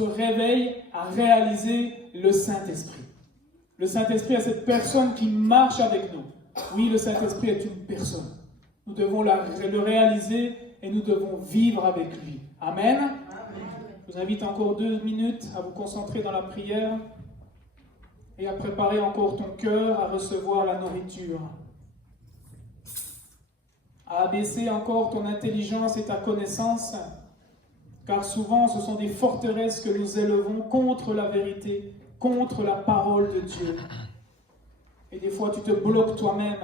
se réveille à réaliser le Saint-Esprit. Le Saint-Esprit est cette personne qui marche avec nous. Oui, le Saint-Esprit est une personne. Nous devons le réaliser et nous devons vivre avec lui. Amen. Amen. Je vous invite encore 2 minutes à vous concentrer dans la prière et à préparer encore ton cœur à recevoir la nourriture. À abaisser encore ton intelligence et ta connaissance, car souvent ce sont des forteresses que nous élevons contre la vérité, contre la parole de Dieu. Et des fois tu te bloques toi-même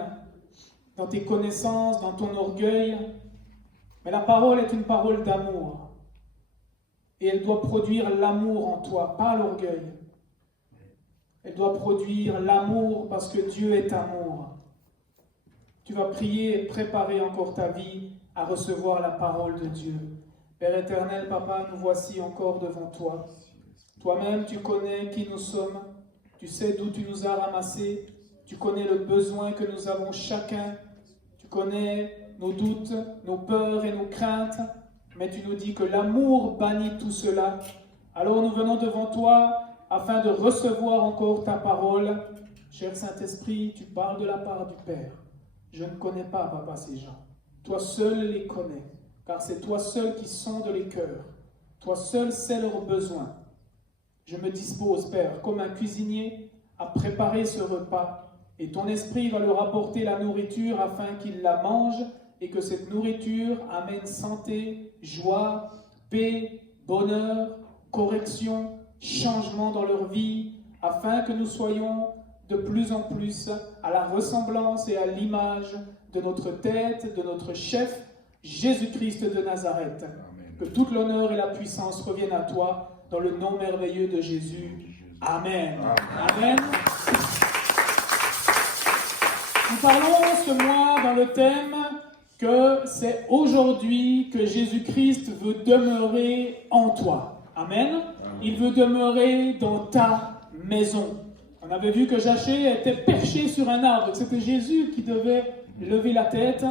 dans tes connaissances, dans ton orgueil, mais la parole est une parole d'amour. Et elle doit produire l'amour en toi, pas l'orgueil. Elle doit produire l'amour parce que Dieu est amour. Tu vas prier et préparer encore ta vie à recevoir la parole de Dieu. Père éternel, Papa, nous voici encore devant toi. Toi-même, tu connais qui nous sommes. Tu sais d'où tu nous as ramassés. Tu connais le besoin que nous avons chacun. Tu connais nos doutes, nos peurs et nos craintes. Mais tu nous dis que l'amour bannit tout cela. Alors nous venons devant toi afin de recevoir encore ta parole. Cher Saint-Esprit, tu parles de la part du Père. Je ne connais pas, Papa, ces gens. Toi seul les connais, car c'est toi seul qui sonde les cœurs. Toi seul sais leurs besoins. Je me dispose, Père, comme un cuisinier, à préparer ce repas, et ton esprit va leur apporter la nourriture afin qu'ils la mangent, et que cette nourriture amène santé, joie, paix, bonheur, correction, changement dans leur vie, afin que nous soyons de plus en plus à la ressemblance et à l'image de notre tête, de notre chef, Jésus-Christ de Nazareth. Amen. Que toute l'honneur et la puissance reviennent à toi, dans le nom merveilleux de Jésus. Amen. Amen. Amen. Nous parlons ce mois dans le thème que c'est aujourd'hui que Jésus-Christ veut demeurer en toi. Amen. Amen. Il veut demeurer dans ta maison. On avait vu que Zachée était perché sur un arbre, c'était Jésus qui devait lever la tête.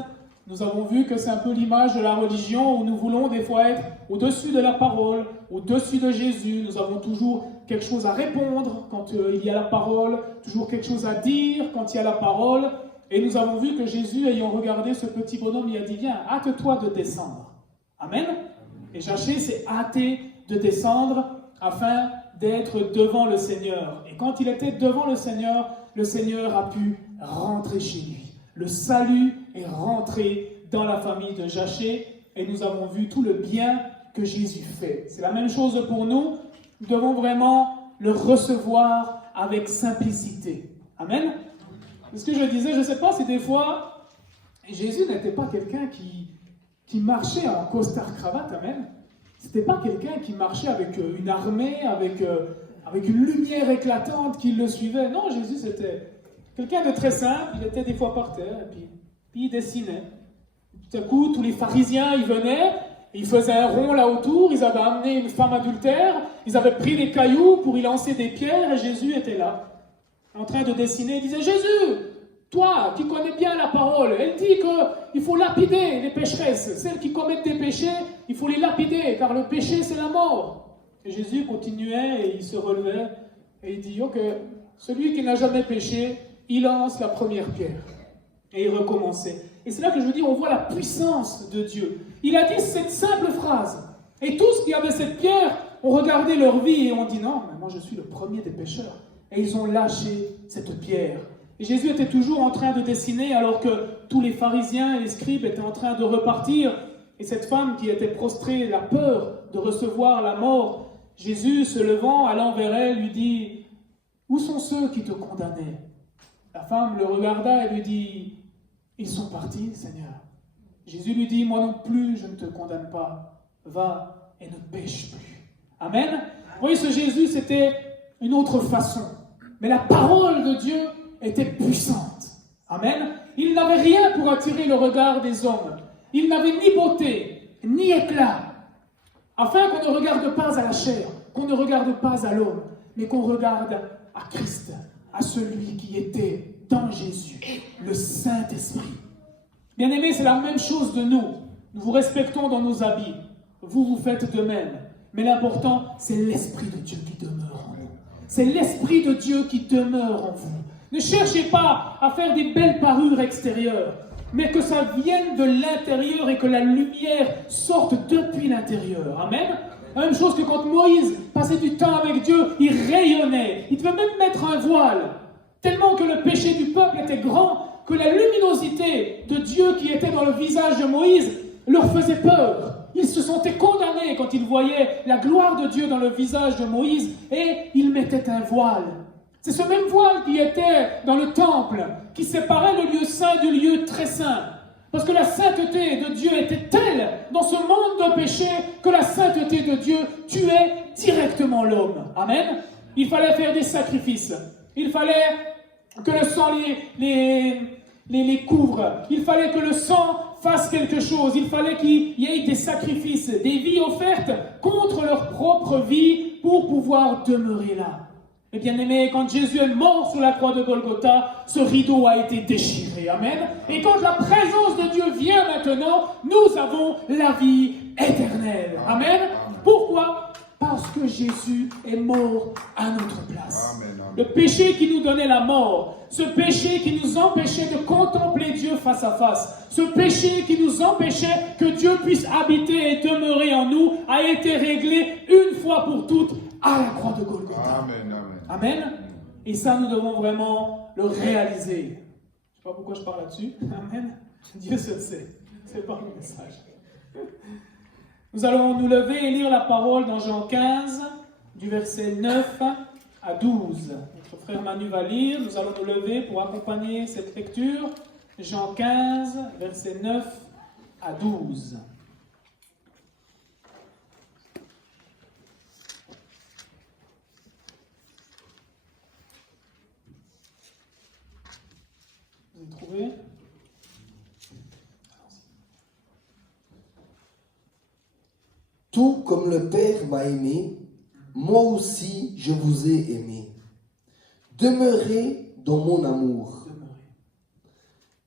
Nous avons vu que c'est un peu l'image de la religion où nous voulons des fois être au-dessus de la parole, au-dessus de Jésus. Nous avons toujours quelque chose à répondre quand il y a la parole, toujours quelque chose à dire quand il y a la parole. Et nous avons vu que Jésus, ayant regardé ce petit bonhomme, il a dit « Viens, hâte-toi de descendre. » Amen. Et Zachée s'est hâté de descendre afin d'être devant le Seigneur. Et quand il était devant le Seigneur a pu rentrer chez lui. Le salut est rentré dans la famille de Zachée et nous avons vu tout le bien que Jésus fait. C'est la même chose pour nous. Nous devons vraiment le recevoir avec simplicité. Amen. C'est ce que je disais, je ne sais pas si des fois, Jésus n'était pas quelqu'un qui marchait en costard-cravate, amen. C'était pas quelqu'un qui marchait avec une armée, avec une lumière éclatante qui le suivait. Non, Jésus, c'était quelqu'un de très simple. Il était des fois par terre, et puis il dessinait. Tout à coup, tous les pharisiens, ils venaient, et ils faisaient un rond là autour, ils avaient amené une femme adultère, ils avaient pris des cailloux pour y lancer des pierres, et Jésus était là, en train de dessiner. Il disait, Jésus, toi qui connais bien la parole, elle dit qu'il faut lapider les pécheresses. Celles qui commettent des péchés, il faut les lapider, car le péché, c'est la mort. Et Jésus continuait et il se relevait et il dit, ok, celui qui n'a jamais péché, il lance la première pierre. Et il recommençait. Et c'est là que je vous dis, on voit la puissance de Dieu. Il a dit cette simple phrase. Et tous qui avaient cette pierre ont regardé leur vie et ont dit, non, mais moi je suis le premier des pécheurs. Et ils ont lâché cette pierre. Et Jésus était toujours en train de dessiner alors que tous les pharisiens et les scribes étaient en train de repartir. Et cette femme qui était prostrée, la peur de recevoir la mort, Jésus se levant, allant vers elle, lui dit « Où sont ceux qui te condamnaient ?» La femme le regarda et lui dit « Ils sont partis, Seigneur. » Jésus lui dit « Moi non plus, je ne te condamne pas. Va et ne pêche plus. » Amen. Vous voyez, ce Jésus, c'était une autre façon. Mais la parole de Dieu était puissante. Amen. Il n'avait rien pour attirer le regard des hommes. Il n'avait ni beauté, ni éclat. Afin qu'on ne regarde pas à la chair, qu'on ne regarde pas à l'homme, mais qu'on regarde à Christ, à celui qui était dans Jésus, le Saint-Esprit. Bien-aimés, c'est la même chose de nous. Nous vous respectons dans nos habits. Vous, vous faites de même. Mais l'important, c'est l'Esprit de Dieu qui demeure en nous. C'est l'Esprit de Dieu qui demeure en vous. Ne cherchez pas à faire des belles parures extérieures, mais que ça vienne de l'intérieur et que la lumière sorte depuis l'intérieur. Amen. La même chose que quand Moïse passait du temps avec Dieu, il rayonnait. Il devait même mettre un voile. Tellement que le péché du peuple était grand, que la luminosité de Dieu qui était dans le visage de Moïse leur faisait peur. Ils se sentaient condamnés quand ils voyaient la gloire de Dieu dans le visage de Moïse et ils mettaient un voile. C'est ce même voile qui était dans le temple, qui séparait le lieu saint du lieu très saint. Parce que la sainteté de Dieu était telle dans ce monde de péché que la sainteté de Dieu tuait directement l'homme. Amen. Il fallait faire des sacrifices. Il fallait que le sang les couvre. Il fallait que le sang fasse quelque chose. Il fallait qu'il y ait des sacrifices, des vies offertes contre leur propre vie pour pouvoir demeurer là. Et bien aimé, quand Jésus est mort sur la croix de Golgotha, ce rideau a été déchiré. Amen. Et quand la présence de Dieu vient maintenant, nous avons la vie éternelle. Amen. Pourquoi ? Parce que Jésus est mort à notre place. Amen, amen. Le péché qui nous donnait la mort, ce péché qui nous empêchait de contempler Dieu face à face, ce péché qui nous empêchait que Dieu puisse habiter et demeurer en nous, a été réglé une fois pour toutes à la croix de Golgotha. Amen, amen. Amen. Et ça, nous devons vraiment le réaliser. Je ne sais pas pourquoi je parle là-dessus. Amen. Dieu se le sait. C'est pas le message. Nous allons nous lever et lire la parole dans Jean 15, du verset 9 à 12. Notre frère Manu va lire. Nous allons nous lever pour accompagner cette lecture. Jean 15, verset 9 à 12. Vous trouvez ? Tout comme le Père m'a aimé, moi aussi je vous ai aimé. Demeurez dans mon amour.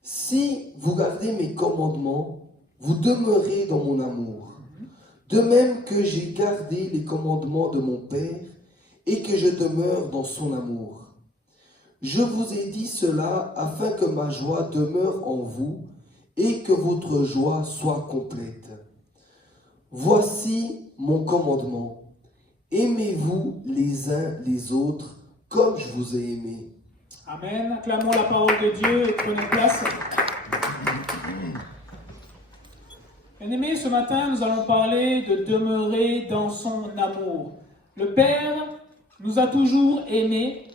Si vous gardez mes commandements, vous demeurez dans mon amour. De même que j'ai gardé les commandements de mon Père et que je demeure dans son amour. Je vous ai dit cela afin que ma joie demeure en vous et que votre joie soit complète. Voici mon commandement. Aimez-vous les uns les autres comme je vous ai aimé. Amen. Acclamons la parole de Dieu et prenons place. Bien-aimés, ce matin, nous allons parler de demeurer dans son amour. Le Père nous a toujours aimés.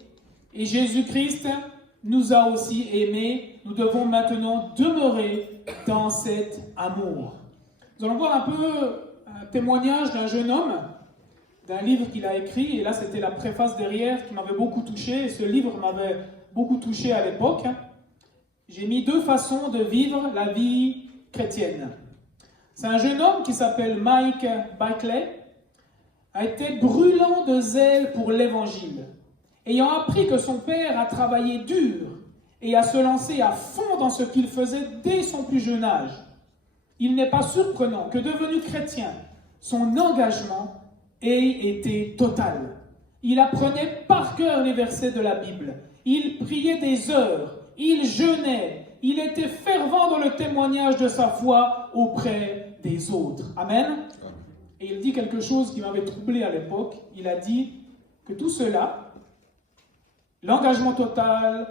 Et Jésus-Christ nous a aussi aimés. Nous devons maintenant demeurer dans cet amour. Nous allons voir un peu un témoignage d'un jeune homme, d'un livre qu'il a écrit. Et là, c'était la préface derrière qui m'avait beaucoup touché. Et ce livre m'avait beaucoup touché à l'époque. J'ai mis 2 façons de vivre la vie chrétienne. C'est un jeune homme qui s'appelle Mike Buckley, a été brûlant de zèle pour l'évangile. Ayant appris que son père a travaillé dur et a se lancé à fond dans ce qu'il faisait dès son plus jeune âge, il n'est pas surprenant que devenu chrétien, son engagement ait été total. Il apprenait par cœur les versets de la Bible, il priait des heures, il jeûnait, il était fervent dans le témoignage de sa foi auprès des autres. Amen. Et il dit quelque chose qui m'avait troublé à l'époque. Il a dit que tout cela, l'engagement total,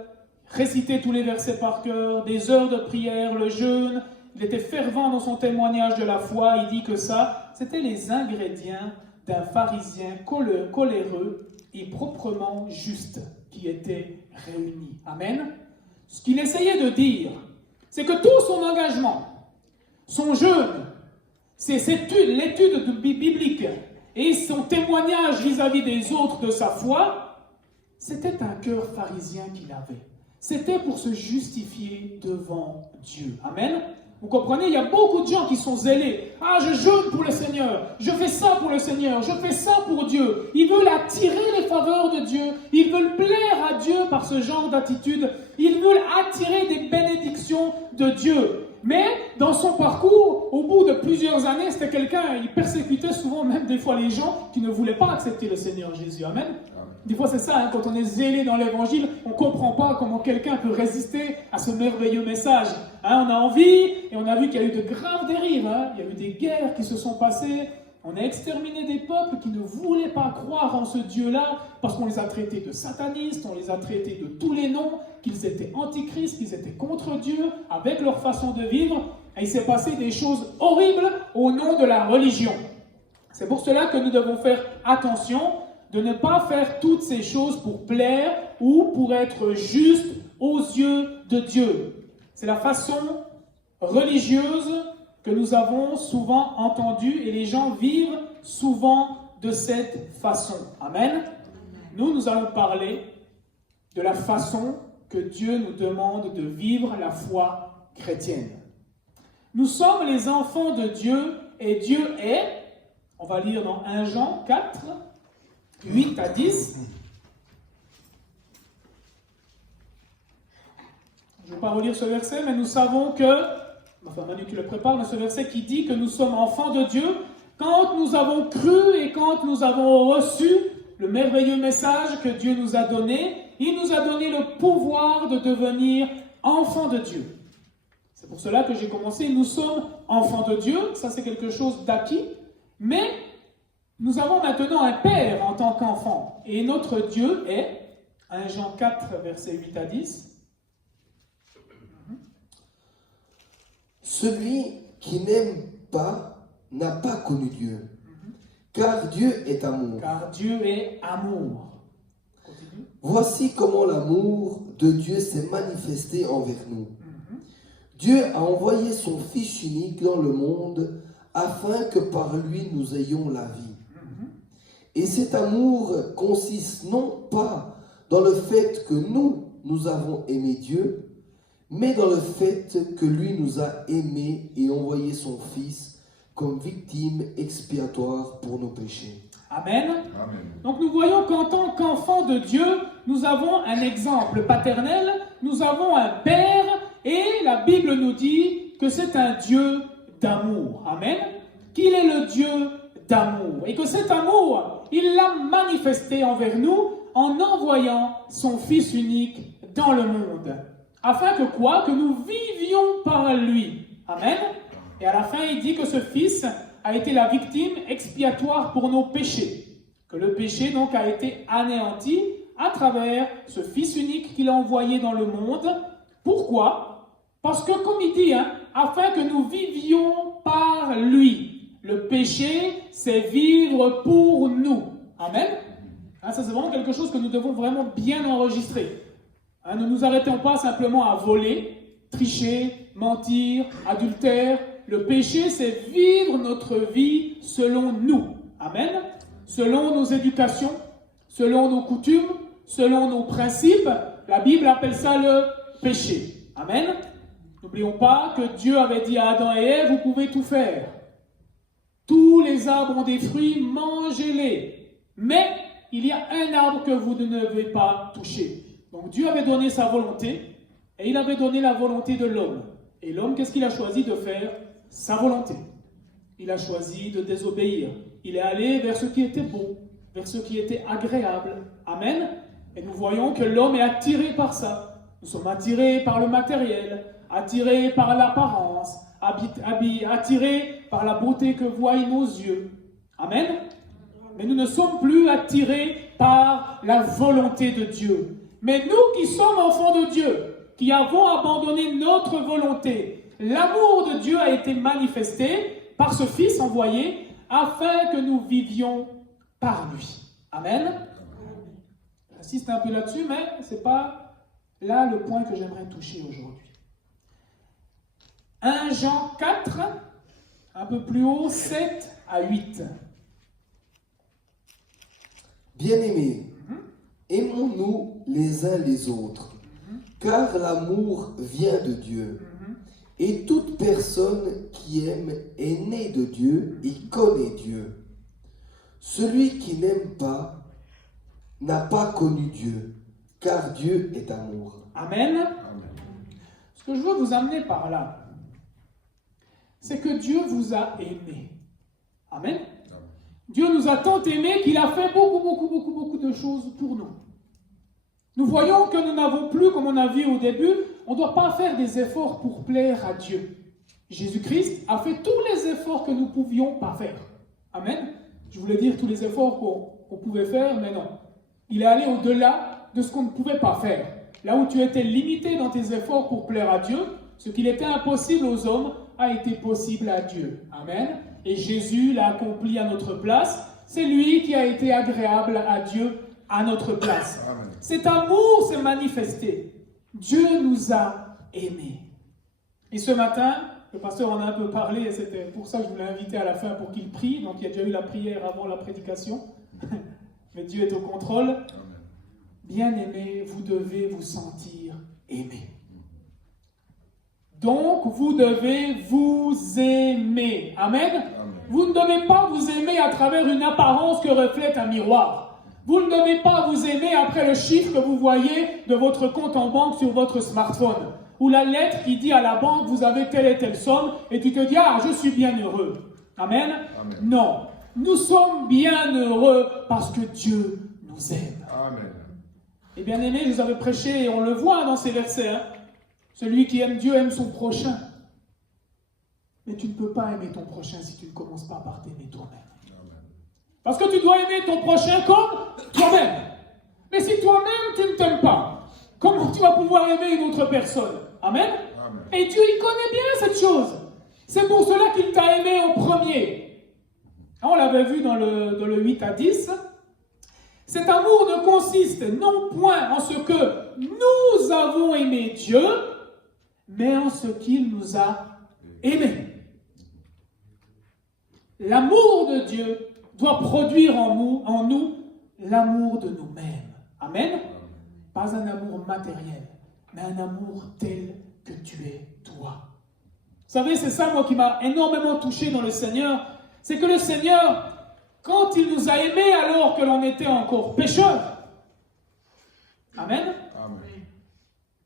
réciter tous les versets par cœur, des heures de prière, le jeûne, il était fervent dans son témoignage de la foi. Il dit que ça, c'était les ingrédients d'un pharisien coléreux et proprement juste qui étaient réunis. Amen. Ce qu'il essayait de dire, c'est que tout son engagement, son jeûne, l'étude biblique et son témoignage vis-à-vis des autres de sa foi, c'était un cœur pharisien qu'il avait. C'était pour se justifier devant Dieu. Amen. Vous comprenez, il y a beaucoup de gens qui sont zélés. Ah, je jeûne pour le Seigneur, je fais ça pour le Seigneur, je fais ça pour Dieu. Ils veulent attirer les faveurs de Dieu, ils veulent plaire à Dieu par ce genre d'attitude. Ils veulent attirer des bénédictions de Dieu. Mais dans son parcours, au bout de plusieurs années, c'était quelqu'un, il persécutait souvent même des fois les gens qui ne voulaient pas accepter le Seigneur Jésus. Amen. Des fois c'est ça, hein, quand on est zélé dans l'évangile, on ne comprend pas comment quelqu'un peut résister à ce merveilleux message. Hein, on a envie, et on a vu qu'il y a eu de graves dérives. Hein. Il y a eu des guerres qui se sont passées. On a exterminé des peuples qui ne voulaient pas croire en ce Dieu-là parce qu'on les a traités de satanistes, on les a traités de tous les noms, qu'ils étaient antichrists, qu'ils étaient contre Dieu, avec leur façon de vivre. Et il s'est passé des choses horribles au nom de la religion. C'est pour cela que nous devons faire attention de ne pas faire toutes ces choses pour plaire ou pour être juste aux yeux de Dieu. C'est la façon religieuse que nous avons souvent entendue et les gens vivent souvent de cette façon. Amen. Nous allons parler de la façon que Dieu nous demande de vivre la foi chrétienne. Nous sommes les enfants de Dieu et Dieu est, on va lire dans 1 Jean 4, 8 à 10. Je ne vais pas relire ce verset, mais nous savons que, enfin Manu qui le prépare, mais ce verset qui dit que nous sommes enfants de Dieu quand nous avons cru et quand nous avons reçu le merveilleux message que Dieu nous a donné. Il nous a donné le pouvoir de devenir enfants de Dieu. C'est pour cela que j'ai commencé. Nous sommes enfants de Dieu, ça c'est quelque chose d'acquis, mais nous avons maintenant un Père en tant qu'enfant. Et notre Dieu est, 1 Jean 4, versets 8 à 10. Celui qui n'aime pas n'a pas connu Dieu, car Dieu est amour. Car Dieu est amour. Continue. Voici comment l'amour de Dieu s'est manifesté envers nous. Dieu a envoyé son Fils unique dans le monde afin que par lui nous ayons la vie. Et cet amour consiste non pas dans le fait que nous avons aimé Dieu, mais dans le fait que lui nous a aimés et envoyé son Fils comme victime expiatoire pour nos péchés. Amen. Amen. Donc nous voyons qu'en tant qu'enfants de Dieu, nous avons un exemple paternel, nous avons un Père, et la Bible nous dit que c'est un Dieu d'amour. Amen. Qu'il est le Dieu d'amour. Et que cet amour, il l'a manifesté envers nous en envoyant son Fils unique dans le monde. Afin que quoi? Que nous vivions par lui. Amen. Et à la fin, il dit que ce Fils a été la victime expiatoire pour nos péchés. Que le péché donc a été anéanti à travers ce Fils unique qu'il a envoyé dans le monde. Pourquoi? Parce que comme il dit, afin que nous vivions par lui. Le péché, c'est vivre pour nous. Amen. Ça c'est vraiment quelque chose que nous devons vraiment bien enregistrer. Ne nous arrêtons pas simplement à voler, tricher, mentir, adultère. Le péché, c'est vivre notre vie selon nous. Amen. Selon nos éducations, selon nos coutumes, selon nos principes. La Bible appelle ça le péché. Amen. N'oublions pas que Dieu avait dit à Adam et Ève, vous pouvez tout faire. Tous les arbres ont des fruits, mangez-les. Mais il y a un arbre que vous ne devez pas toucher. Donc Dieu avait donné sa volonté et il avait donné la volonté de l'homme. Et l'homme, qu'est-ce qu'il a choisi de faire? Sa volonté. Il a choisi de désobéir. Il est allé vers ce qui était beau, vers ce qui était agréable. Amen. Et nous voyons que l'homme est attiré par ça. Nous sommes attirés par le matériel, attirés par l'apparence, attirés par la beauté que voient nos yeux. Amen. Mais nous ne sommes plus attirés par la volonté de Dieu. Mais nous qui sommes enfants de Dieu, qui avons abandonné notre volonté, l'amour de Dieu a été manifesté par ce Fils envoyé afin que nous vivions par lui. Amen. J'insiste un peu là-dessus, mais ce n'est pas là le point que j'aimerais toucher aujourd'hui. 1 Jean 4, un peu plus haut, 7 à 8. Bien-aimés, aimons-nous les uns les autres, car l'amour vient de Dieu. Et toute personne qui aime est née de Dieu et connaît Dieu. Celui qui n'aime pas n'a pas connu Dieu, car Dieu est amour. Amen. Ce que je veux vous amener par là, c'est que Dieu vous a aimé. Amen. Dieu nous a tant aimés qu'il a fait beaucoup de choses pour nous. Nous voyons que nous n'avons plus, comme on a vu au début, on ne doit pas faire des efforts pour plaire à Dieu. Jésus-Christ a fait tous les efforts que nous ne pouvions pas faire. Amen. Je voulais dire tous les efforts qu'on pouvait faire, mais non. Il est allé au-delà de ce qu'on ne pouvait pas faire. Là où tu étais limité dans tes efforts pour plaire à Dieu, ce qu'il était impossible aux hommes a été possible à Dieu. Amen. Et Jésus l'a accompli à notre place. C'est lui qui a été agréable à Dieu à notre place. Amen. Cet amour s'est manifesté. Dieu nous a aimés. Et ce matin, le pasteur en a un peu parlé, et c'était pour ça que je voulais l'inviter à la fin pour qu'il prie. Donc il y a déjà eu la prière avant la prédication. Mais Dieu est au contrôle. Amen. Bien-aimés, vous devez vous sentir aimés. Donc, vous devez vous aimer. Amen. Amen. Vous ne devez pas vous aimer à travers une apparence que reflète un miroir. Vous ne devez pas vous aimer après le chiffre que vous voyez de votre compte en banque sur votre smartphone. Ou la lettre qui dit à la banque, vous avez telle et telle somme, et tu te dis, ah, je suis bien heureux. Amen. Amen. Non. Nous sommes bien heureux parce que Dieu nous aime. Amen. Et bien aimé, je vous avais prêché, et on le voit dans ces versets, hein. Celui qui aime Dieu aime son prochain. Mais tu ne peux pas aimer ton prochain si tu ne commences pas par t'aimer toi-même. Amen. Parce que tu dois aimer ton prochain comme toi-même. Mais si toi-même tu ne t'aimes pas, comment tu vas pouvoir aimer une autre personne? Amen. Amen. Et Dieu, il connaît bien cette chose. C'est pour cela qu'il t'a aimé en premier. On l'avait vu dans le 8 à 10. Cet amour ne consiste non point en ce que nous avons aimé Dieu, mais en ce qu'il nous a aimés. L'amour de Dieu doit produire en nous l'amour de nous-mêmes. Amen. Pas un amour matériel, mais un amour tel que tu es toi. Vous savez, c'est ça, moi, qui m'a énormément touché dans le Seigneur. C'est que le Seigneur, quand il nous a aimés alors que l'on était encore pécheurs, Amen. Amen.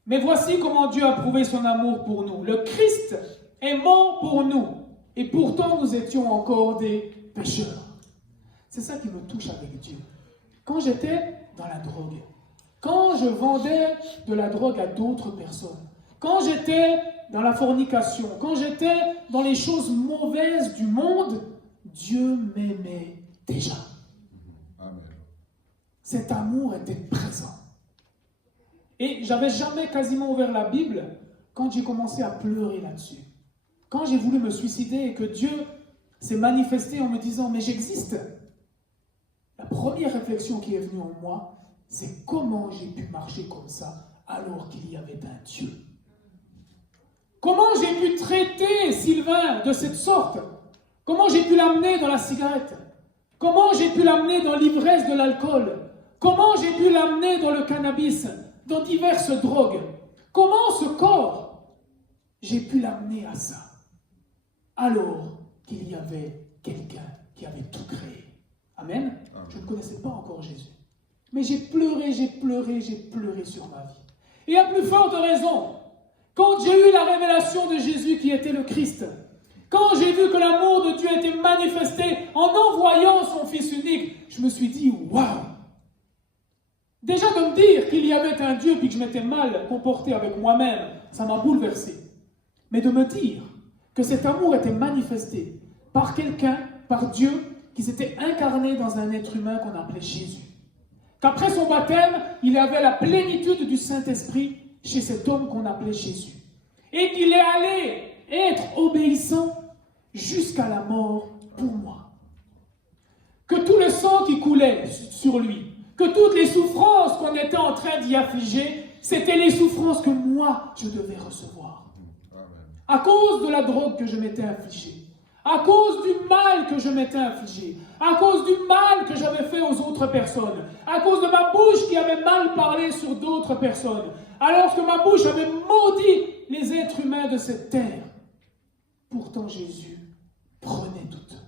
Mais voici comment Dieu a prouvé son amour pour nous. Le Christ est mort pour nous, et pourtant nous étions encore des pécheurs. C'est ça qui me touche avec Dieu. Quand j'étais dans la drogue, quand je vendais de la drogue à d'autres personnes, quand j'étais dans la fornication, quand j'étais dans les choses mauvaises du monde, Dieu m'aimait déjà. Amen. Cet amour était présent. Et j'avais jamais quasiment ouvert la Bible quand j'ai commencé à pleurer là-dessus. Quand j'ai voulu me suicider et que Dieu s'est manifesté en me disant « mais j'existe », la première réflexion qui est venue en moi, c'est comment j'ai pu marcher comme ça alors qu'il y avait un Dieu. Comment j'ai pu traiter Sylvain de cette sorte? Comment j'ai pu l'amener dans la cigarette? Comment j'ai pu l'amener dans l'ivresse de l'alcool? Comment j'ai pu l'amener dans le cannabis, dans diverses drogues? Comment ce corps, j'ai pu l'amener à ça? Alors qu'il y avait quelqu'un qui avait tout créé. Amen. Je ne connaissais pas encore Jésus. Mais j'ai pleuré sur ma vie. Et à plus forte raison, quand j'ai eu la révélation de Jésus qui était le Christ, quand j'ai vu que l'amour de Dieu était manifesté en envoyant son Fils unique, je me suis dit, waouh! Déjà de me dire qu'il y avait un Dieu puis que je m'étais mal comporté avec moi-même, ça m'a bouleversé. Mais de me dire que cet amour était manifesté par quelqu'un, par Dieu, qui s'était incarné dans un être humain qu'on appelait Jésus. Qu'après son baptême, il avait la plénitude du Saint-Esprit chez cet homme qu'on appelait Jésus. Et qu'il est allé être obéissant jusqu'à la mort pour moi. Que tout le sang qui coulait sur lui, que toutes les souffrances qu'on était en train d'y affliger, c'était les souffrances que moi, je devais recevoir. Amen. À cause de la drogue que je m'étais infligée, à cause du mal que je m'étais infligé, à cause du mal que j'avais fait aux autres personnes, à cause de ma bouche qui avait mal parlé sur d'autres personnes, alors que ma bouche avait maudit les êtres humains de cette terre. Pourtant Jésus prenait toutes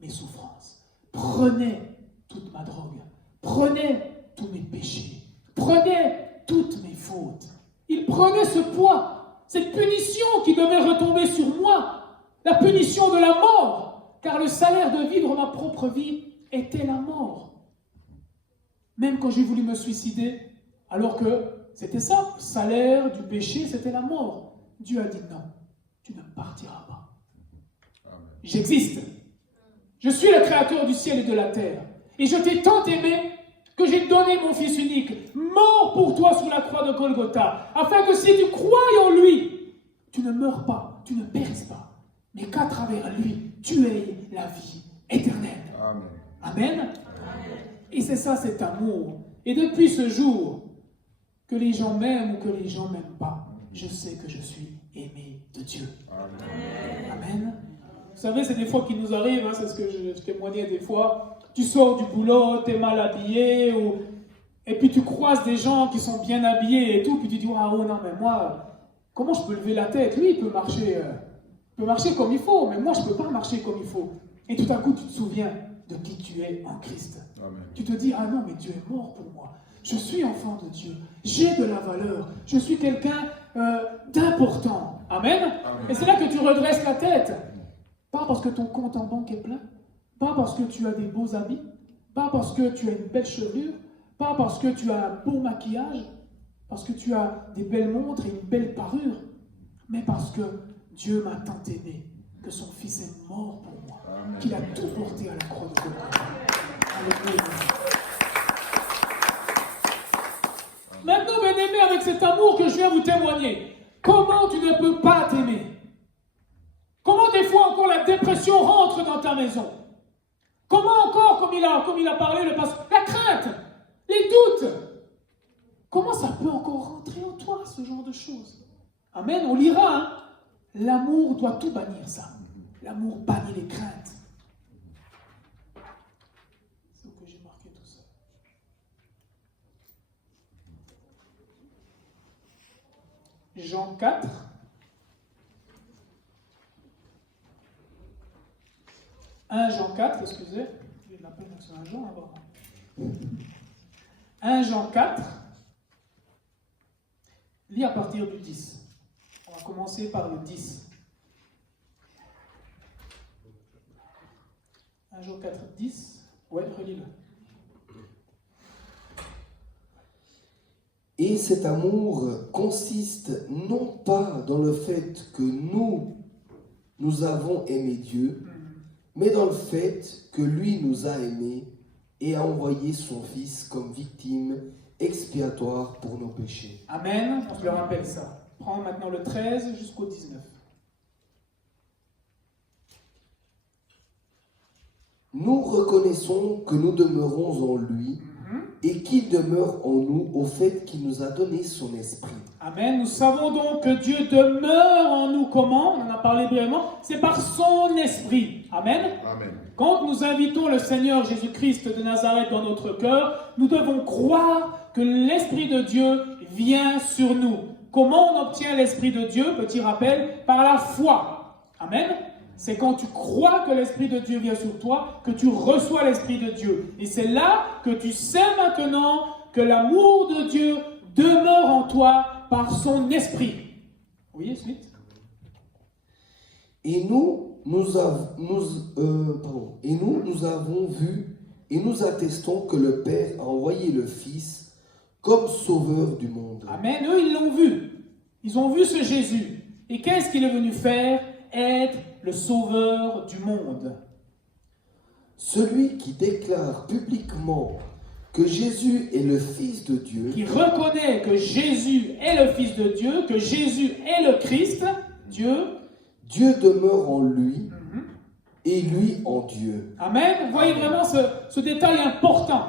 mes souffrances, prenait toute ma drogue, prenait tous mes péchés, prenait toutes mes fautes. Il prenait ce poids, cette punition qui devait retomber sur moi la punition de la mort, car le salaire de vivre ma propre vie était la mort. Même quand j'ai voulu me suicider, alors que c'était ça, le salaire du péché, c'était la mort. Dieu a dit non, tu ne partiras pas. J'existe. Je suis le créateur du ciel et de la terre. Et je t'ai tant aimé que j'ai donné mon Fils unique, mort pour toi sur la croix de Golgotha, afin que si tu crois en lui, tu ne meurs pas, tu ne périsses pas, mais qu'à travers lui, tu aies la vie éternelle. Amen. Amen. Amen. Et c'est ça, cet amour. Et depuis ce jour, que les gens m'aiment ou que les gens ne m'aiment pas, je sais que je suis aimé de Dieu. Amen. Amen. Vous savez, c'est des fois qui nous arrive, hein, c'est ce que je témoignais des fois. Tu sors du boulot, tu es mal habillé, et puis tu croises des gens qui sont bien habillés et tout, puis tu dis, ah oh non, mais moi, comment je peux lever la tête? Lui, il peut marcher comme il faut, mais moi, je ne peux pas marcher comme il faut. Et tout à coup, tu te souviens de qui tu es en Christ. Amen. Tu te dis, ah non, mais Dieu est mort pour moi. Je suis enfant de Dieu. J'ai de la valeur. Je suis quelqu'un d'important. Amen. Amen. Et c'est là que tu redresses la tête. Pas parce que ton compte en banque est plein. Pas parce que tu as des beaux habits. Pas parce que tu as une belle chevelure. Pas parce que tu as un beau maquillage. Parce que tu as des belles montres et une belle parure. Mais parce que Dieu m'a tant aimé que son Fils est mort pour moi. Amen. Qu'il a tout porté à la croix de Golgotha. Alléluia. Maintenant, bien-aimé, avec cet amour que je viens vous témoigner, comment tu ne peux pas t'aimer? Comment des fois encore la dépression rentre dans ta maison? Comment encore, comme il a parlé le pasteur, la crainte, les doutes? Comment ça peut encore rentrer en toi, ce genre de choses? Amen, on lira, hein? L'amour doit tout bannir ça. L'amour bannit les craintes. C'est où que j'ai marqué tout ça? Jean 4. Jean 4, excusez. J'ai de la peine avec un Jean, avant. 1 Jean 4. Lis à partir du 10. On va commencer par le 10. 1 Jean 4, 10. Ouais, relis-le. Et cet amour consiste non pas dans le fait que nous avons aimé Dieu, mais dans le fait que lui nous a aimés et a envoyé son Fils comme victime expiatoire pour nos péchés. Amen, on se le rappelle ça. Prends maintenant le 13 jusqu'au 19. Nous reconnaissons que nous demeurons en lui et qu'il demeure en nous au fait qu'il nous a donné son esprit. Amen. Nous savons donc que Dieu demeure en nous. Comment? On en a parlé brièvement. C'est par son esprit. Amen. Amen. Quand nous invitons le Seigneur Jésus-Christ de Nazareth dans notre cœur, nous devons croire que l'Esprit de Dieu vient sur nous. Comment on obtient l'Esprit de Dieu? Petit rappel, par la foi. Amen. C'est quand tu crois que l'Esprit de Dieu vient sur toi, que tu reçois l'Esprit de Dieu. Et c'est là que tu sais maintenant que l'amour de Dieu demeure en toi par son Esprit. Oui, suite. Et nous avons vu et nous attestons que le Père a envoyé le Fils comme sauveur du monde. Amen. Eux, ils l'ont vu. Ils ont vu ce Jésus. Et qu'est-ce qu'il est venu faire? Être le sauveur du monde. Celui qui déclare publiquement que Jésus est le Fils de Dieu, Qui reconnaît que Jésus est le Fils de Dieu, que Jésus est le Christ, Dieu. Dieu demeure en lui et lui en Dieu. Amen. Vous voyez vraiment ce détail important.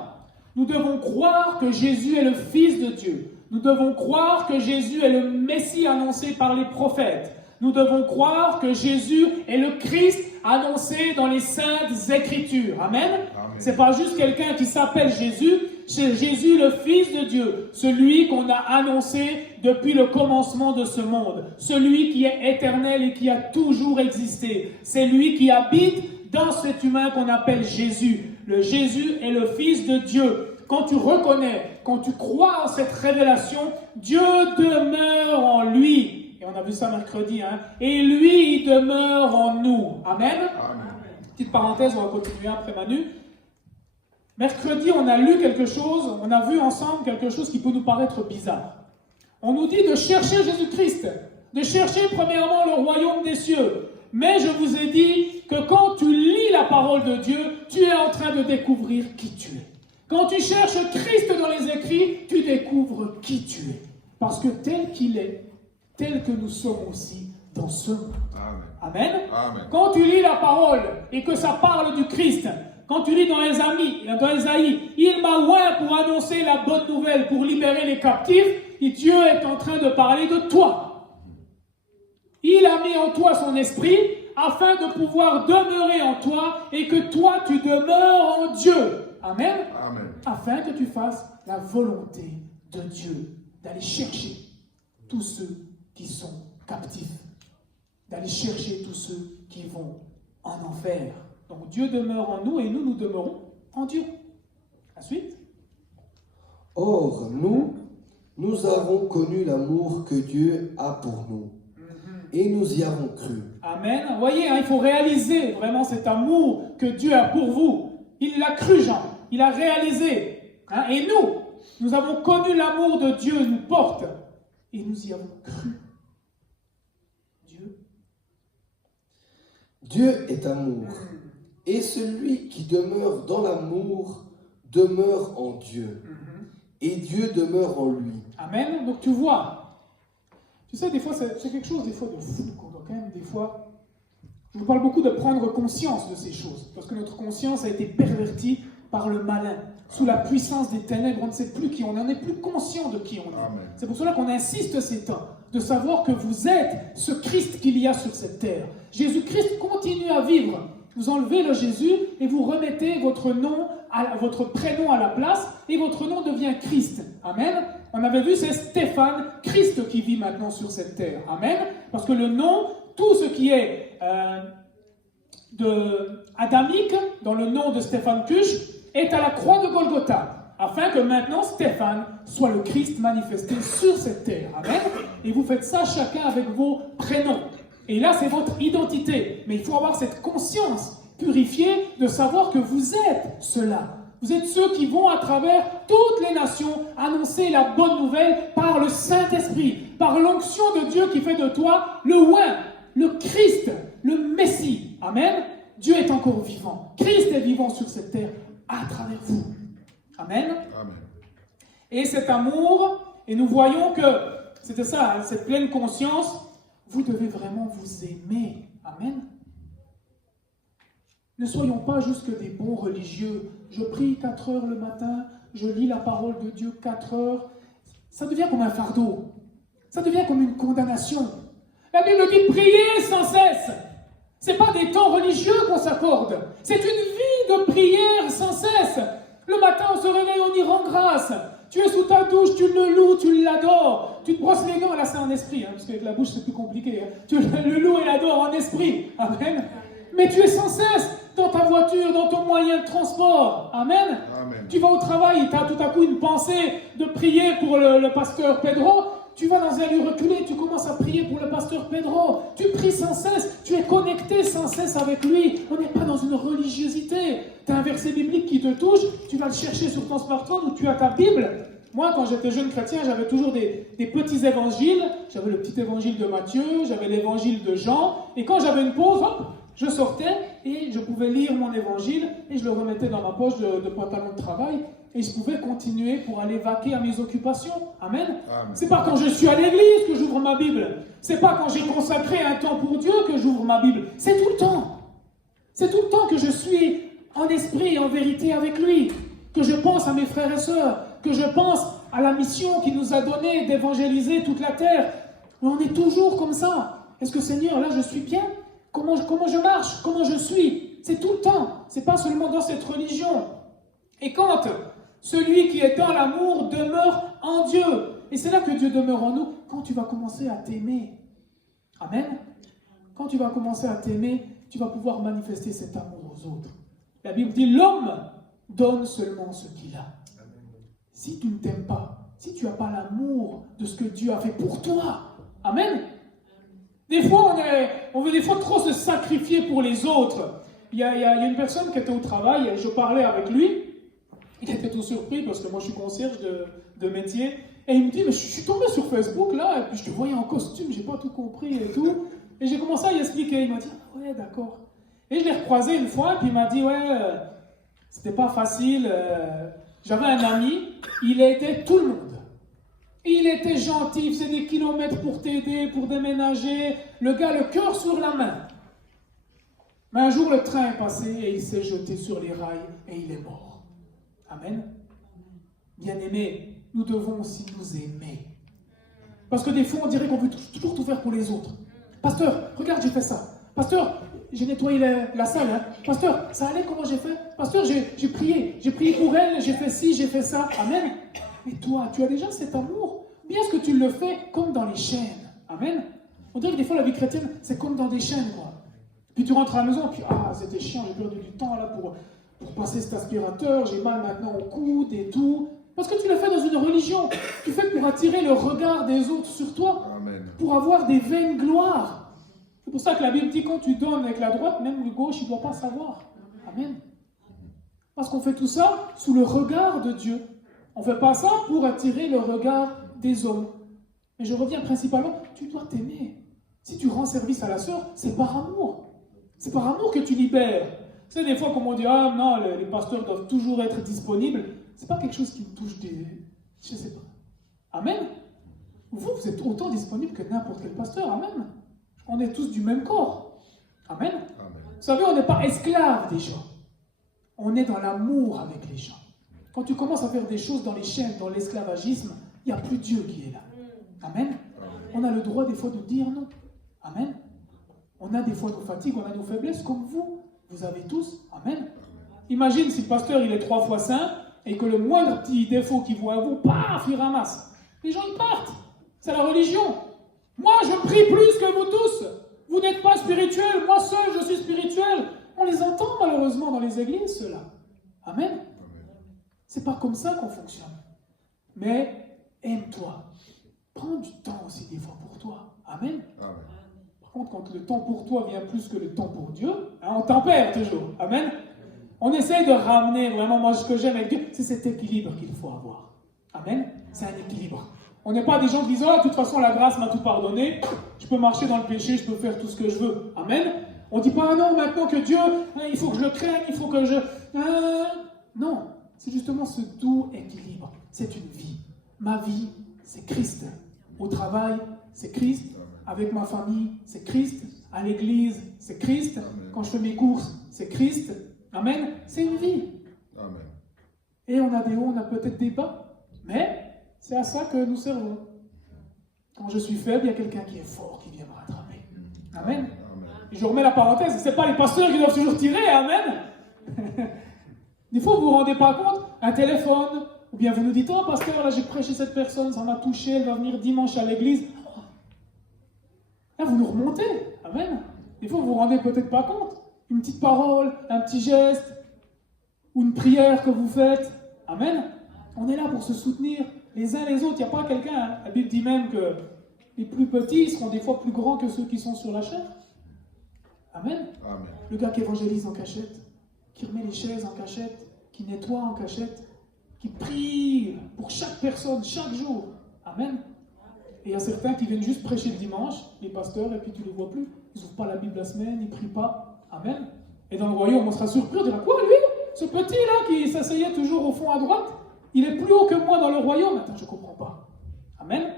Nous devons croire que Jésus est le Fils de Dieu. Nous devons croire que Jésus est le Messie annoncé par les prophètes. Nous devons croire que Jésus est le Christ annoncé dans les Saintes Écritures. Amen. C'est pas juste quelqu'un qui s'appelle Jésus, c'est Jésus le Fils de Dieu, celui qu'on a annoncé depuis le commencement de ce monde, celui qui est éternel et qui a toujours existé. C'est lui qui habite dans cet humain qu'on appelle Jésus. Le Jésus est le Fils de Dieu. Quand tu reconnais, quand tu crois en cette révélation, Dieu demeure en lui. et on a vu ça mercredi, hein, et lui, il demeure en nous. Amen. Amen. Petite parenthèse, on va continuer après Manu. Mercredi, on a lu quelque chose, on a vu ensemble quelque chose qui peut nous paraître bizarre. On nous dit de chercher Jésus-Christ, de chercher premièrement le royaume des cieux. Mais je vous ai dit que quand tu lis la parole de Dieu, tu es en train de découvrir qui tu es. Quand tu cherches Christ dans les écrits, tu découvres qui tu es. Parce que tel qu'il est, tel que nous sommes aussi dans ce monde. Amen. Amen. Amen. Quand tu lis la parole et que ça parle du Christ, quand tu lis dans Ésaïe, il m'a oint pour annoncer la bonne nouvelle, pour libérer les captifs, et Dieu est en train de parler de toi. Il a mis en toi son esprit afin de pouvoir demeurer en toi et que toi tu demeures en Dieu. Amen. Amen. Afin que tu fasses la volonté de Dieu, d'aller chercher tous ceux qui sont captifs, d'aller chercher tous ceux qui vont en enfer. Donc Dieu demeure en nous et nous, nous demeurons en Dieu. La suite. Or, nous avons connu l'amour que Dieu a pour nous, et nous y avons cru. Amen. Vous voyez, hein, il faut réaliser vraiment cet amour que Dieu a pour vous. Il l'a cru, Jean. Il a réalisé. Hein, et nous avons connu l'amour de Dieu, nous porte. Et nous y avons cru. Dieu est amour. Et celui qui demeure dans l'amour demeure en Dieu. Et Dieu demeure en lui. Amen. Donc tu vois, tu sais, des fois, c'est quelque chose des fois de fou qu'on doit quand même, des fois. Je vous parle beaucoup de prendre conscience de ces choses, parce que notre conscience a été pervertie par le malin. Sous la puissance des ténèbres, on ne sait plus qui on est, on n'est plus conscient de qui on est. Amen. C'est pour cela qu'on insiste ces temps, de savoir que vous êtes ce Christ qu'il y a sur cette terre. Jésus-Christ continue à vivre. Vous enlevez le Jésus et vous remettez votre prénom à la place et votre nom devient Christ. Amen. On avait vu, c'est Stéphane, Christ qui vit maintenant sur cette terre. Amen. Parce que le nom, tout ce qui est adamique, dans le nom de Stéphane Kusch, est à la croix de Golgotha, afin que maintenant Stéphane soit le Christ manifesté sur cette terre. Amen. Et vous faites ça chacun avec vos prénoms. Et là, c'est votre identité. Mais il faut avoir cette conscience purifiée de savoir que vous êtes cela. Vous êtes ceux qui vont à travers toutes les nations annoncer la bonne nouvelle par le Saint-Esprit, par l'onction de Dieu qui fait de toi le oint, le Christ, le Messie. Amen. Dieu est encore vivant. Christ est vivant sur cette terre à travers vous. Amen. Amen. Et cet amour, et nous voyons que c'était ça, hein, cette pleine conscience, vous devez vraiment vous aimer. Amen. Ne soyons pas juste que des bons religieux. Je prie 4 heures le matin, je lis la parole de Dieu 4 heures. Ça devient comme un fardeau. Ça devient comme une condamnation. La Bible dit prier sans cesse. Ce n'est pas des temps religieux qu'on s'accorde. C'est une vie de prière sans cesse. Le matin, on se réveille, on y rend grâce. Tu es sous ta douche, tu le loues, tu l'adores. Tu te brosses les dents, là c'est en esprit, hein, parce qu'avec la bouche c'est plus compliqué. Hein. Tu le loues et l'adores en esprit. Amen. Mais tu es sans cesse dans ta voiture, dans ton moyen de transport. Amen. Amen. Tu vas au travail, tu as tout à coup une pensée de prier pour le pasteur Pedro. Tu vas dans un lieu reculé, tu commences à prier pour le pasteur Pedro. Tu pries sans cesse, tu es connecté sans cesse avec lui. On n'est pas dans une religiosité. Tu as un verset biblique qui te touche, tu vas le chercher sur ton smartphone ou tu as ta Bible. Moi, quand j'étais jeune chrétien, j'avais toujours des petits évangiles. J'avais le petit évangile de Matthieu, j'avais l'évangile de Jean. Et quand j'avais une pause, hop, je sortais et je pouvais lire mon évangile et je le remettais dans ma poche de pantalon de travail. Et je pouvais continuer pour aller vaquer à mes occupations. Amen. Amen. C'est pas quand je suis à l'église que j'ouvre ma Bible. C'est pas quand j'ai consacré un temps pour Dieu que j'ouvre ma Bible. C'est tout le temps. C'est tout le temps que je suis en esprit et en vérité avec lui. Que je pense à mes frères et sœurs. Que je pense à la mission qu'il nous a donnée d'évangéliser toute la terre. Mais on est toujours comme ça. Est-ce que Seigneur, là je suis bien? Comment je marche? Comment je suis? C'est tout le temps. C'est pas seulement dans cette religion. Et quand celui qui est dans l'amour demeure en Dieu. Et c'est là que Dieu demeure en nous. Quand tu vas commencer à t'aimer. Amen. Quand tu vas commencer à t'aimer, tu vas pouvoir manifester cet amour aux autres. La Bible dit, l'homme donne seulement ce qu'il a. Si tu ne t'aimes pas, si tu n'as pas l'amour de ce que Dieu a fait pour toi, amen, Des fois, on veut des fois trop se sacrifier pour les autres. Il y a une personne qui était au travail, je parlais avec lui, il était tout surpris parce que moi je suis concierge de métier, et il me dit, mais je suis tombé sur Facebook là, et puis je te voyais en costume, j'ai pas tout compris et tout. Et j'ai commencé à y expliquer, il m'a dit, ah ouais d'accord. Et je l'ai recroisé une fois, et puis il m'a dit, ouais, c'était pas facile, j'avais un ami, il aidait tout le monde. Il était gentil, il faisait des kilomètres pour t'aider, pour déménager. Le gars, le cœur sur la main. Mais un jour, le train est passé et il s'est jeté sur les rails et il est mort. Amen. Bien-aimés, nous devons aussi nous aimer. Parce que des fois, on dirait qu'on veut toujours tout faire pour les autres. Pasteur, regarde, j'ai fait ça. Pasteur, j'ai nettoyé la salle. Hein. Pasteur, ça allait comment j'ai fait? Pasteur, j'ai prié pour elle, j'ai fait ci, j'ai fait ça. Amen. Mais toi, tu as déjà cet amour? Bien est-ce que tu le fais comme dans les chaînes? Amen. On dirait que des fois la vie chrétienne, c'est comme dans des chaînes, quoi. Puis tu rentres à la maison, puis ah, c'était chiant, j'ai perdu du temps là pour passer cet aspirateur, j'ai mal maintenant au coude et tout. Parce que tu le fais dans une religion. Tu fais pour attirer le regard des autres sur toi. Amen. Pour avoir des vaines gloires. C'est pour ça que la Bible dit quand tu donnes avec la droite, même le gauche, il ne doit pas savoir. Amen. Parce qu'on fait tout ça sous le regard de Dieu. On ne fait pas ça pour attirer le regard des hommes. Mais je reviens principalement, tu dois t'aimer. Si tu rends service à la sœur, c'est par amour. C'est par amour que tu libères. Tu sais, des fois, comme on dit, ah non, les pasteurs doivent toujours être disponibles. C'est pas quelque chose qui me touche des... Je sais pas. Amen. Vous êtes autant disponible que n'importe quel pasteur. Amen. On est tous du même corps. Amen. Amen. Vous savez, on n'est pas esclaves des gens. On est dans l'amour avec les gens. Quand tu commences à faire des choses dans les chaînes, dans l'esclavagisme, il n'y a plus Dieu qui est là. Amen. On a le droit des fois de dire non. Amen. On a des fois nos fatigues, on a nos faiblesses, comme vous. Vous avez tous. Amen. Imagine si le pasteur il est 3 fois saint et que le moindre petit défaut qu'il voit à vous, paf, il ramasse. Les gens ils partent. C'est la religion. Moi je prie plus que vous tous. Vous n'êtes pas spirituels, moi seul je suis spirituel. On les entend malheureusement dans les églises, ceux-là. Amen. C'est pas comme ça qu'on fonctionne. Mais aime-toi. Prends du temps aussi des fois pour toi. Amen. Amen. Par contre, quand le temps pour toi vient plus que le temps pour Dieu, hein, on tempère toujours. Amen. On essaye de ramener vraiment, moi ce que j'aime avec Dieu, c'est cet équilibre qu'il faut avoir. Amen. C'est un équilibre. On n'est pas des gens qui disent, oh, de toute façon la grâce m'a tout pardonné, je peux marcher dans le péché, je peux faire tout ce que je veux. Amen. On ne dit pas, ah non, maintenant que Dieu, hein, il faut que je le craigne, il faut que je... non, c'est justement ce doux équilibre. C'est une vie. Ma vie, c'est Christ. Au travail, c'est Christ. Avec ma famille, c'est Christ. À l'église, c'est Christ. Amen. Quand je fais mes courses, c'est Christ. Amen. C'est une vie. Amen. Et on a des hauts, on a peut-être des bas. Mais c'est à ça que nous servons. Quand je suis faible, il y a quelqu'un qui est fort qui vient me rattraper. Amen. Amen. Et je remets la parenthèse, ce n'est pas les pasteurs qui doivent toujours tirer. Amen. Des fois, vous ne vous rendez pas compte, un téléphone, ou bien vous nous dites, oh pasteur, là j'ai prêché cette personne, ça m'a touché, elle va venir dimanche à l'église. Là, vous nous remontez. Amen. Des fois, vous ne vous rendez peut-être pas compte. Une petite parole, un petit geste, ou une prière que vous faites. Amen. On est là pour se soutenir les uns les autres. Il n'y a pas quelqu'un, hein. La Bible dit même que les plus petits seront des fois plus grands que ceux qui sont sur la chair. Amen. Amen. Le gars qui évangélise en cachette, qui remet les chaises en cachette, qui nettoie en cachette, qui prie pour chaque personne, chaque jour. Amen. Et il y a certains qui viennent juste prêcher le dimanche, les pasteurs, et puis tu ne les vois plus. Ils n'ouvrent pas la Bible la semaine, ils ne prient pas. Amen. Et dans le royaume, on sera surpris, on dira, quoi lui? Ce petit-là qui s'asseyait toujours au fond à droite, il est plus haut que moi dans le royaume. Attends, je ne comprends pas. Amen.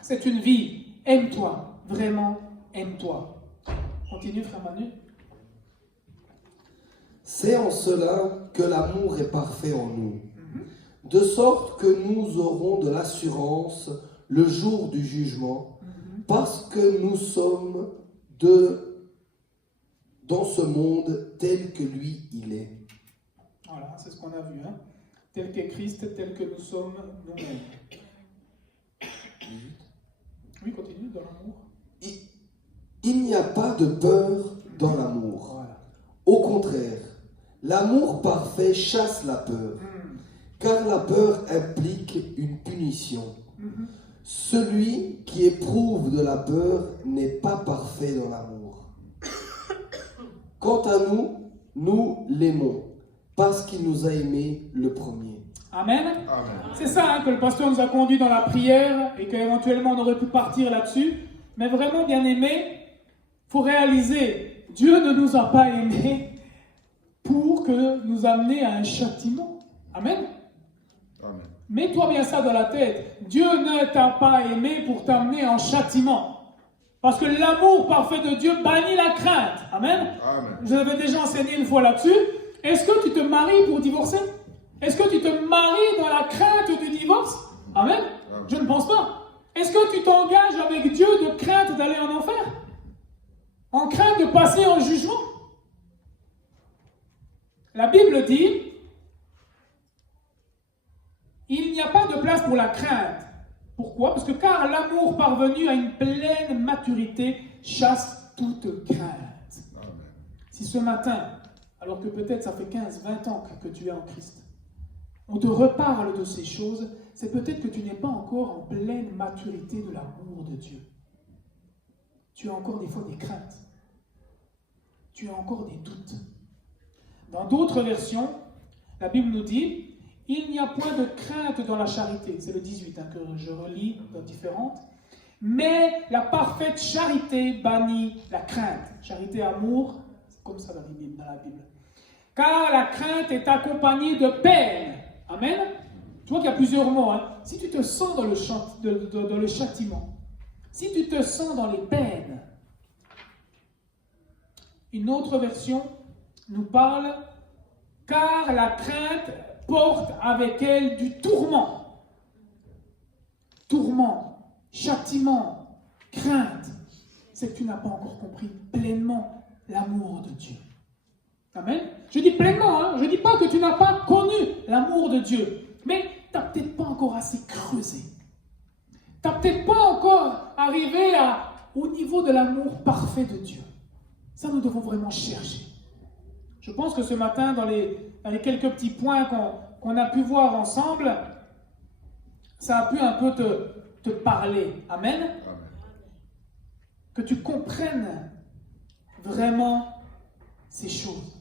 C'est une vie. Aime-toi. Vraiment, aime-toi. Continue, frère Manu. C'est en cela que l'amour est parfait en nous, de sorte que nous aurons de l'assurance le jour du jugement, parce que nous sommes dans ce monde tel que lui il est. Voilà, c'est ce qu'on a vu. Hein. Tel qu'est Christ, tel que nous sommes nous-mêmes. Oui, continue, dans l'amour. Il n'y a pas de peur dans l'amour. Voilà. Au contraire, l'amour parfait chasse la peur, car la peur implique une punition. Celui qui éprouve de la peur n'est pas parfait dans l'amour. Quant à nous, nous l'aimons, parce qu'il nous a aimés le premier. Amen. Amen. C'est ça que le pasteur nous a conduit dans la prière et qu'éventuellement on aurait pu partir là-dessus. Mais vraiment, bien aimé, il faut réaliser, Dieu ne nous a pas aimés pour que nous amener à un châtiment. Amen. Amen. Mets-toi bien ça dans la tête. Dieu ne t'a pas aimé pour t'amener en châtiment. Parce que l'amour parfait de Dieu bannit la crainte. Amen. Amen. Je l'avais déjà enseigné une fois là-dessus. Est-ce que tu te maries pour divorcer? Est-ce que tu te maries dans la crainte du divorce? Amen. Je ne pense pas. Est-ce que tu t'engages avec Dieu de crainte d'aller en enfer? En crainte de passer en jugement? La Bible dit, il n'y a pas de place pour la crainte. Pourquoi? Parce que car l'amour parvenu à une pleine maturité chasse toute crainte. Amen. Si ce matin, alors que peut-être ça fait 15, 20 ans que tu es en Christ, on te reparle de ces choses, c'est peut-être que tu n'es pas encore en pleine maturité de l'amour de Dieu. Tu as encore des fois des craintes. Tu as encore des doutes. Dans d'autres versions, la Bible nous dit, il n'y a point de crainte dans la charité. C'est le 18 que je relis dans différentes. Mais la parfaite charité bannit la crainte. Charité, amour, c'est comme ça dans la Bible. Car la crainte est accompagnée de peine. Amen. Tu vois qu'il y a plusieurs mots. Si tu te sens dans le châtiment, si tu te sens dans les peines, une autre version nous parle, car la crainte porte avec elle du tourment. Tourment, châtiment, crainte. C'est que tu n'as pas encore compris pleinement l'amour de Dieu. Amen. Je dis pleinement, je ne dis pas que tu n'as pas connu l'amour de Dieu, mais tu n'as peut-être pas encore assez creusé. Tu n'as peut-être pas encore arrivé au niveau de l'amour parfait de Dieu. Ça, nous devons vraiment chercher. Je pense que ce matin, dans les quelques petits points qu'on a pu voir ensemble, ça a pu un peu te parler. Amen. Amen. Que tu comprennes vraiment ces choses.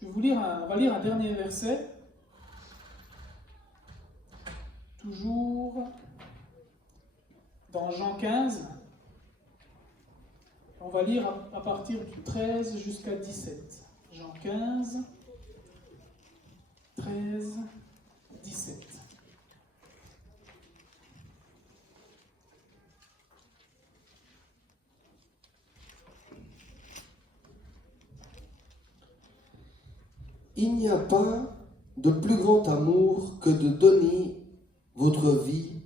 Je vais vous lire on va lire un dernier verset. Toujours dans Jean 15. On va lire à partir du 13 jusqu'à 17. Jean 15, 13, 17. Il n'y a pas de plus grand amour que de donner votre vie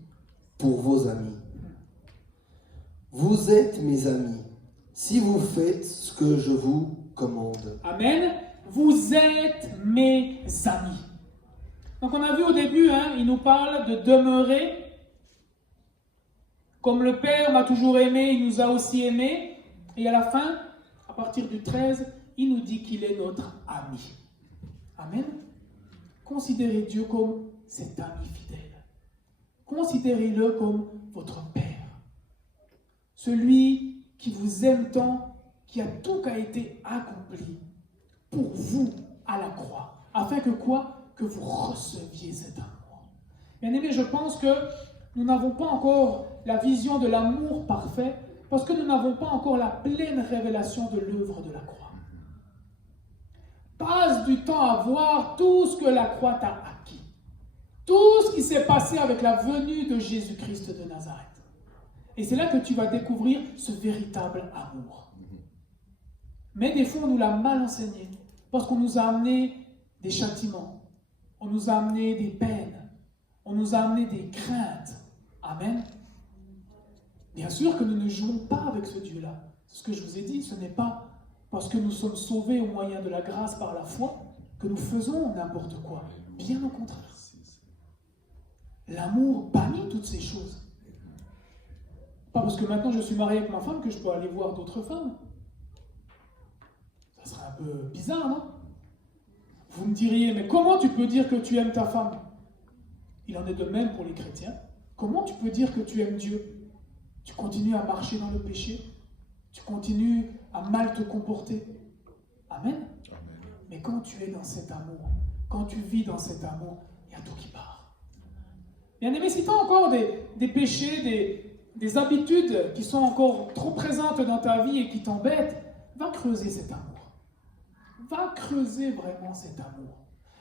pour vos amis. Vous êtes mes amis, si vous faites ce que je vous commande. Amen. Vous êtes mes amis. Donc on a vu au début, il nous parle de demeurer. Comme le Père m'a toujours aimé, il nous a aussi aimés. Et à la fin, à partir du 13, il nous dit qu'il est notre ami. Amen. Considérez Dieu comme cet ami fidèle. Considérez-le comme votre Père. Celui qui vous aime tant, qui a tout qui a été accompli pour vous à la croix. Afin que quoi? Que vous receviez cet amour. Bien aimé, je pense que nous n'avons pas encore la vision de l'amour parfait parce que nous n'avons pas encore la pleine révélation de l'œuvre de la croix. Passe du temps à voir tout ce que la croix t'a acquis. Tout ce qui s'est passé avec la venue de Jésus-Christ de Nazareth. Et c'est là que tu vas découvrir ce véritable amour. Mais des fois, on nous l'a mal enseigné. Parce qu'on nous a amené des châtiments. On nous a amené des peines. On nous a amené des craintes. Amen. Bien sûr que nous ne jouons pas avec ce Dieu-là. C'est ce que je vous ai dit. Ce n'est pas parce que nous sommes sauvés au moyen de la grâce par la foi que nous faisons n'importe quoi. Bien au contraire. L'amour bannit toutes ces choses. Pas parce que maintenant je suis marié avec ma femme que je peux aller voir d'autres femmes. Ça serait un peu bizarre, non? Vous me diriez, mais comment tu peux dire que tu aimes ta femme? Il en est de même pour les chrétiens. comment tu peux dire que tu aimes Dieu? Tu continues à marcher dans le péché? Tu continues à mal te comporter? Amen. Mais quand tu es dans cet amour, quand tu vis dans cet amour, il y a tout qui part. Bien-aimé, si tu as encore des péchés, des habitudes qui sont encore trop présentes dans ta vie et qui t'embêtent, va creuser cet amour. Va creuser vraiment cet amour.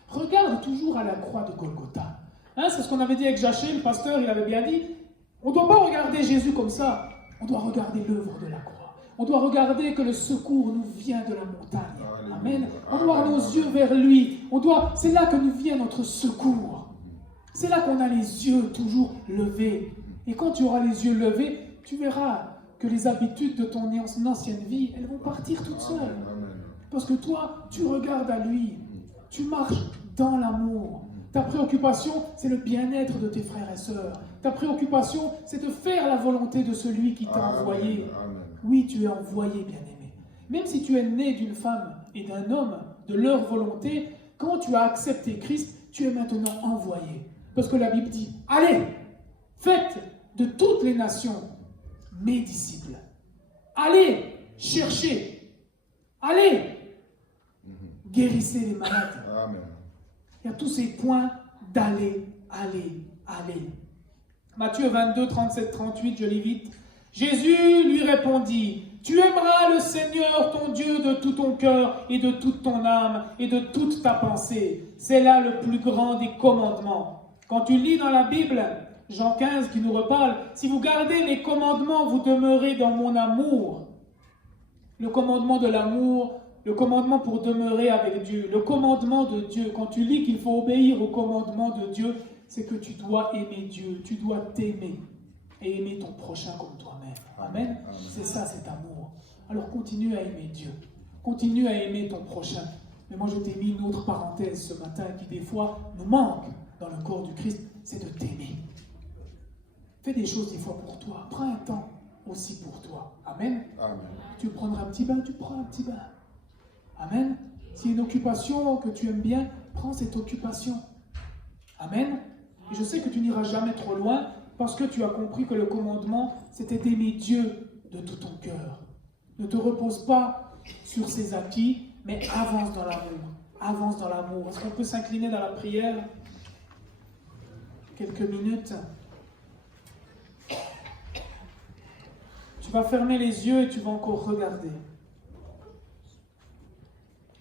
Regarde toujours à la croix de Golgotha. Hein, c'est ce qu'on avait dit avec Jaché, le pasteur, il avait bien dit. On ne doit pas regarder Jésus comme ça. On doit regarder l'œuvre de la croix. On doit regarder que le secours nous vient de la montagne. Amen. On doit avoir nos yeux vers lui. C'est là que nous vient notre secours. C'est là qu'on a les yeux toujours levés. Et quand tu auras les yeux levés, tu verras que les habitudes de ton ancienne vie, elles vont partir toutes seules. Parce que toi, tu regardes à lui. Tu marches dans l'amour. Ta préoccupation, c'est le bien-être de tes frères et sœurs. Ta préoccupation, c'est de faire la volonté de celui qui t'a envoyé. Oui, tu es envoyé, bien-aimé. Même si tu es né d'une femme et d'un homme, de leur volonté, quand tu as accepté Christ, tu es maintenant envoyé. Parce que la Bible dit, allez, faites de toutes les nations mes disciples. Allez, cherchez. Allez, guérissez les malades. Amen. Il y a tous ces points d'aller, aller, aller. Matthieu 22, 37, 38, je lis vite. Jésus lui répondit, tu aimeras le Seigneur ton Dieu de tout ton cœur et de toute ton âme et de toute ta pensée. C'est là le plus grand des commandements. Quand tu lis dans la Bible, Jean 15 qui nous reparle, si vous gardez mes commandements, vous demeurez dans mon amour. Le commandement de l'amour, le commandement pour demeurer avec Dieu, le commandement de Dieu. Quand tu lis qu'il faut obéir au commandement de Dieu, c'est que tu dois aimer Dieu, tu dois t'aimer et aimer ton prochain comme toi-même. Amen. C'est ça, cet amour. Alors continue à aimer Dieu, continue à aimer ton prochain. Mais moi je t'ai mis une autre parenthèse ce matin qui des fois nous manque dans le corps du Christ, c'est de t'aimer. Fais des choses des fois pour toi, prends un temps aussi pour toi. Amen. Amen. Tu veux prendre un petit bain, tu prends un petit bain. Amen. S'il y a une occupation que tu aimes bien, prends cette occupation. Amen. Et je sais que tu n'iras jamais trop loin parce que tu as compris que le commandement, c'était d'aimer Dieu de tout ton cœur. Ne te repose pas sur ses acquis, mais avance dans l'amour. Avance dans l'amour. Est-ce qu'on peut s'incliner dans la prière? Quelques minutes. Tu vas fermer les yeux et tu vas encore regarder.